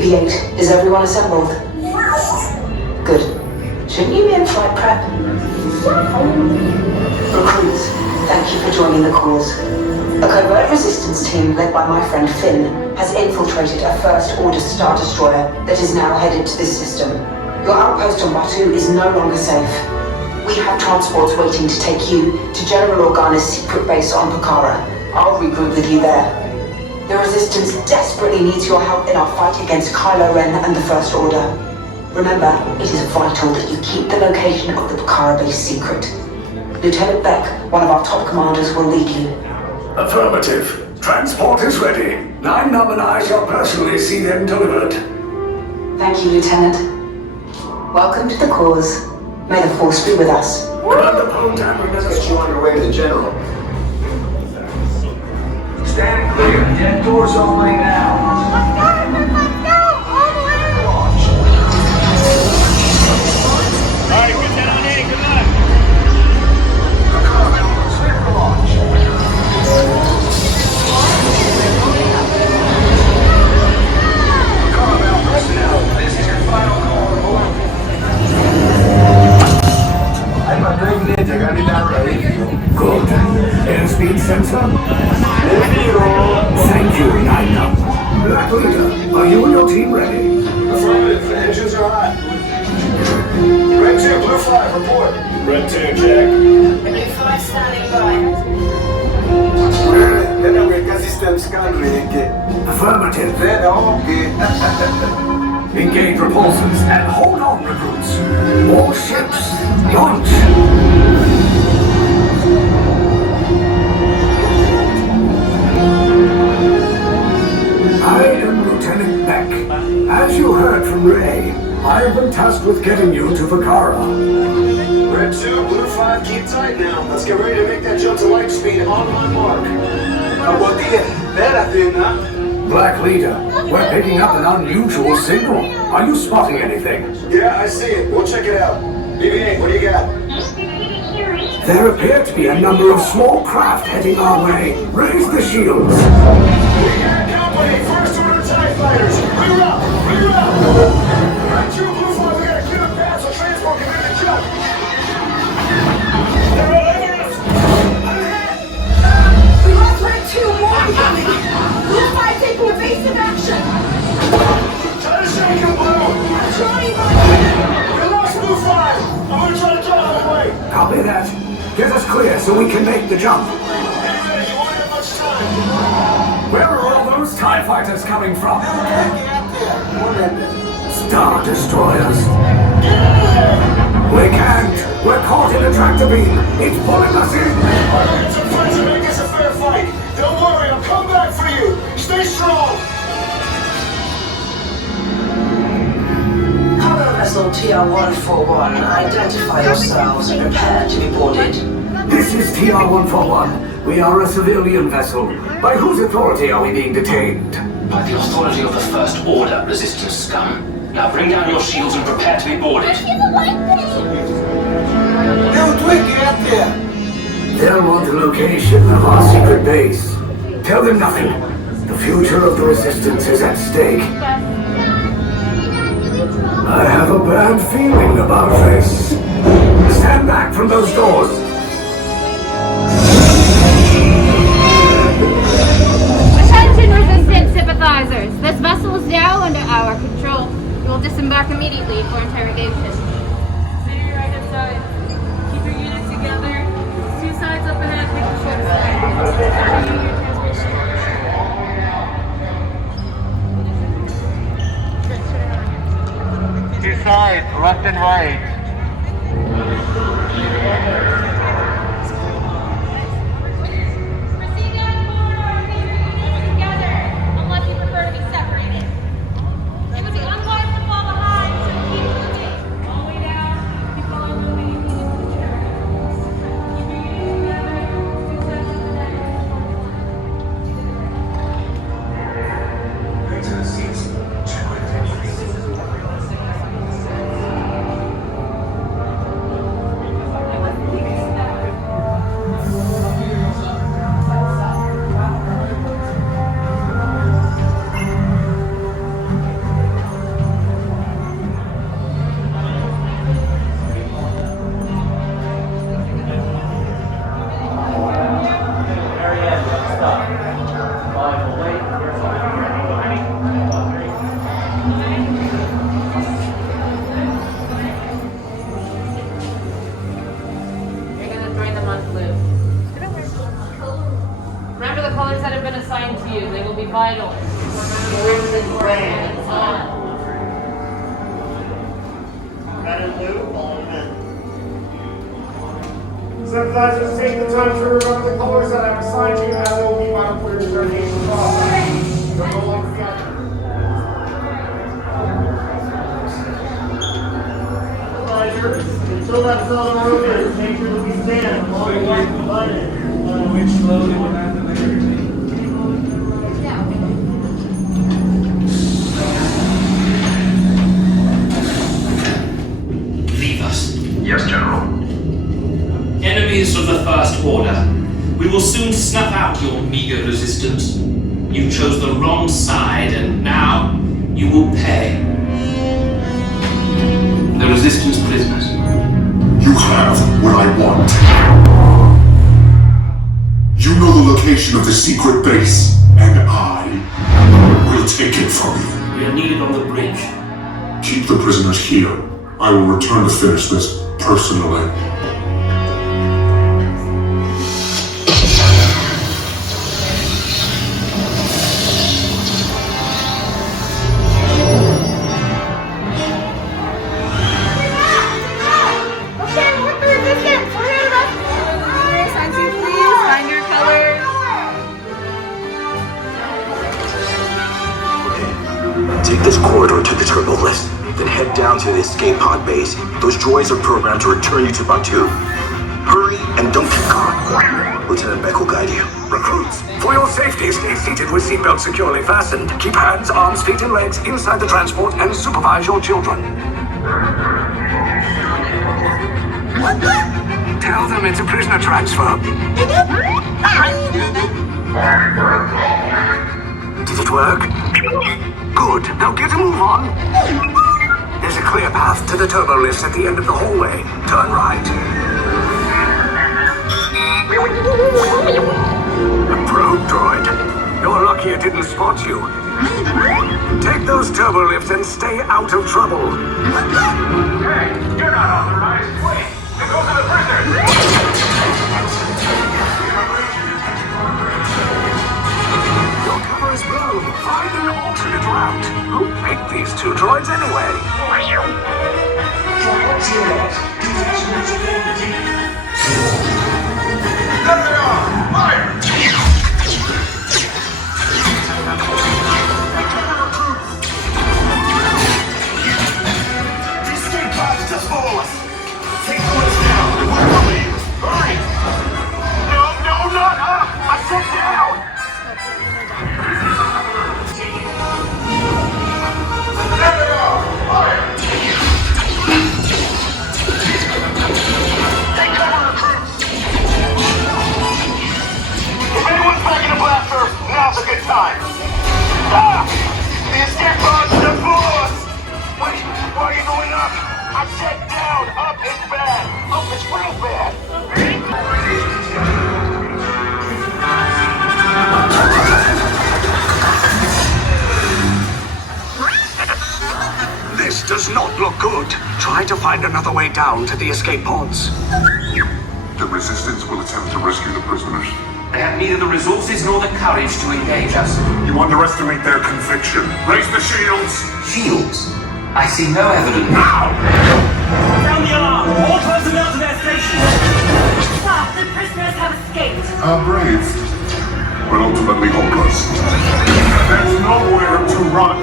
BB-8, is everyone assembled? Good. Shouldn't you be in flight prep? Recruits, thank you for joining the cause. A covert resistance team led by my friend Finn has infiltrated a First Order Star Destroyer that is now headed to this system. Your outpost on Batu is no longer safe. We have transports waiting to take you to General Organa's secret base on Pucara. I'll regroup with you there. The Resistance desperately needs your help in our fight against Kylo Ren and the First Order. Remember, it is vital that you keep the location of the Pucara base secret. Lieutenant Beck, one of our top commanders, will lead you. Affirmative. Transport is ready. 9 Num and I shall personally see them delivered. Thank you, Lieutenant. Welcome to the cause. May the Force be with us. Commander Poltan, let us join your way to the General. Stand clear. Jet doors only now. Let's go! All the way! Launch. Alright, get down in, good luck. Clear for launch. Carmel personnel, this is your final call. I'm a great ninja, got it down ready. Good. Airspeed sensor? Thank you, 9 Num. Black Leader, are you and your team ready? Affirmative, the engines are hot. Red 2, Blue 5, report. Red 2, check. Blue 5 standing by. Then we got system scan Affirmative. Then okay. Engage repulsors and hold on, recruits. More ships. Launch. I am Lieutenant Beck. As you heard from Ray, I have been tasked with getting you to Pucara. Red 2, Blue 5, keep tight now. Let's get ready to make that jump to light speed on my mark. Black Leader, we're picking up an unusual signal. Are you spotting anything? Yeah, I see it. We'll check it out. BB-8, what do you got? There appear to be a number of small craft heading our way. Raise the shields. We got company, First Order TIE Fighters. Reroute! Reroute! Red 2, Blue 5, we got a clear path so transport can make the jump. They're all over us! We lost Red 2, more incoming! Blue 5 taking evasive action! Try to shake him, Blue! I'm trying, but... We lost Blue 5! I'm gonna try to draw out of the way! Copy that. Get us clear so we can make the jump. Hey, ready, you won't have much time. Where are all those TIE fighters coming from? Star Destroyers. We can't. We're caught in a tractor beam. It's pulling us in. I'll get some friends and make this a fair fight. Don't worry, I'll come back for you. Stay strong. Cargo vessel TR-141, identify yourselves and prepare to be boarded. This is TR-141. We are a civilian vessel. By whose authority are we being detained? By the authority of the First Order, Resistance scum. Now bring down your shields and prepare to be boarded. They'll want the location of our secret base. Tell them nothing. The future of the Resistance is at stake. I have a bad feeling about this. Stand back from those doors. Attention Resistance sympathizers! This vessel is now under our control. You will disembark immediately for interrogation. Stay right aside. Keep your unit together. 2 sides up ahead, make the short side. Continue your transmission. Two sides, left and right. Proceed down corridor, keep your units together, unless you prefer to be separated. It would be unwise to fall behind, so keep moving. All the way down. Keep following the lead. Keep your unit together. 2 sides up ahead. Back to the seats. Check with attention. Sympathizers, take the time to remember the colors that I've assigned you as they will be vital for your determination process. They'll no longer be active. Sympathizers, until that cell room is, make sure that we stand along the white button. Which slowly will activate. Leave us. Yes, General. Enemies of the First Order, we will soon snuff out your meager resistance. You chose the wrong side, and now you will pay. The Resistance prisoners. You have what I want. You know the location of the secret base, and I will take it from you. We are needed on the bridge. Keep the prisoners here. I will return to finish this personally. Take this corridor to the turbo lift, then head down to the escape pod base. Those droids are programmed to return you to Batu. Hurry and don't get caught. Lieutenant Beck will guide you. Recruits, for your safety, stay seated with seatbelts securely fastened. Keep hands, arms, feet, and legs inside the transport and supervise your children. Tell them it's a prisoner transfer. Does it work? Good. Now get a move on. There's a clear path to the turbo lifts at the end of the hallway. Turn right. A probe droid. You're lucky it didn't spot you. Take those turbo lifts and stay out of trouble. Hey, you're not authorized. Wait, it goes to the prisoners. Your cover is blown. Find an alternate route. Who picked these two droids anyway? There they are! Fire! The escape pods just follow us! Take the ones down! We'll leave! Hurry! No, not up! I said down! There they are! Fire! Take cover, recruits! If anyone's packing a blaster, now's a good time. Ah! The escape pods just follow us! Wait, why are you going up? I said down! Up is bad! Up is real bad! This does not look good. Try to find another way down to the escape pods. The Resistance will attempt to rescue the prisoners. They have neither the resources nor the courage to engage us. You underestimate their conviction. Raise the shields! Shields? I see no evidence. Now! Sound the alarm! All personnel to their stations! Stop! The prisoners have escaped! Brave, but ultimately hopeless. There's nowhere to run.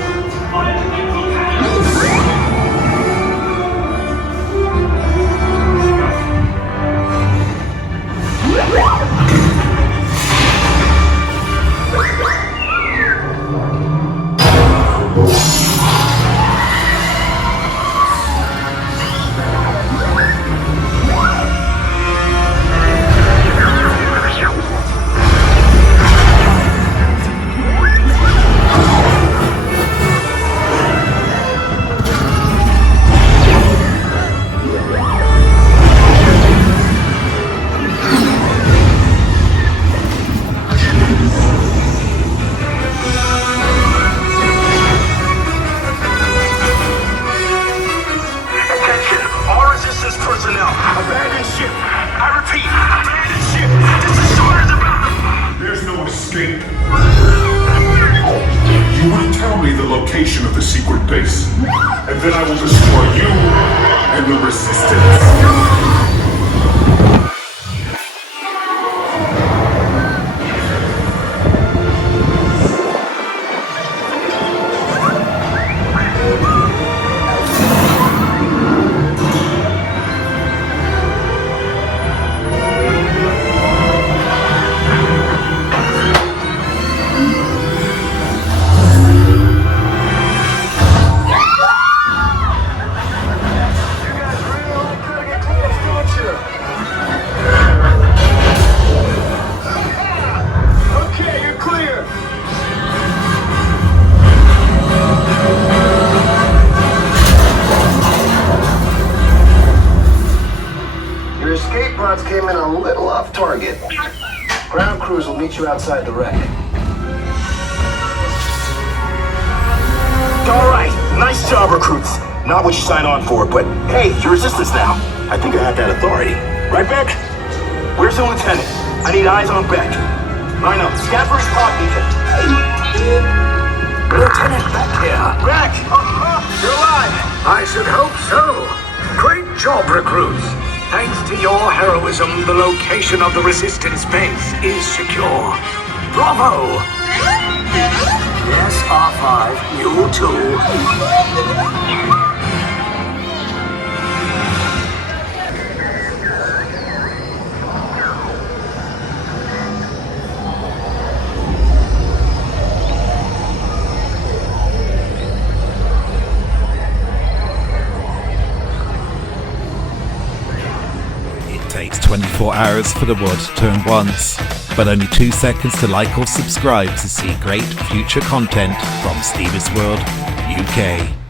location of the secret base, and then I will destroy you and the Resistance. Came in a little off target. Ground crews will meet you outside the wreck. All right, nice job, recruits. Not what you signed on for, but hey, you're Resistance now. I think I have that authority. Right, Beck? Where's the lieutenant? I need eyes on Beck. Line up. Scan for his pod beacon. Lieutenant Beck here. Beck! You're alive! I should hope so. Great job, recruits. Thanks to your heroism, the location of the Resistance base is secure. Bravo! Yes, R5, you too. Takes 24 hours for the world to turn once, but only 2 seconds to like or subscribe to see great future content from Steve's World UK.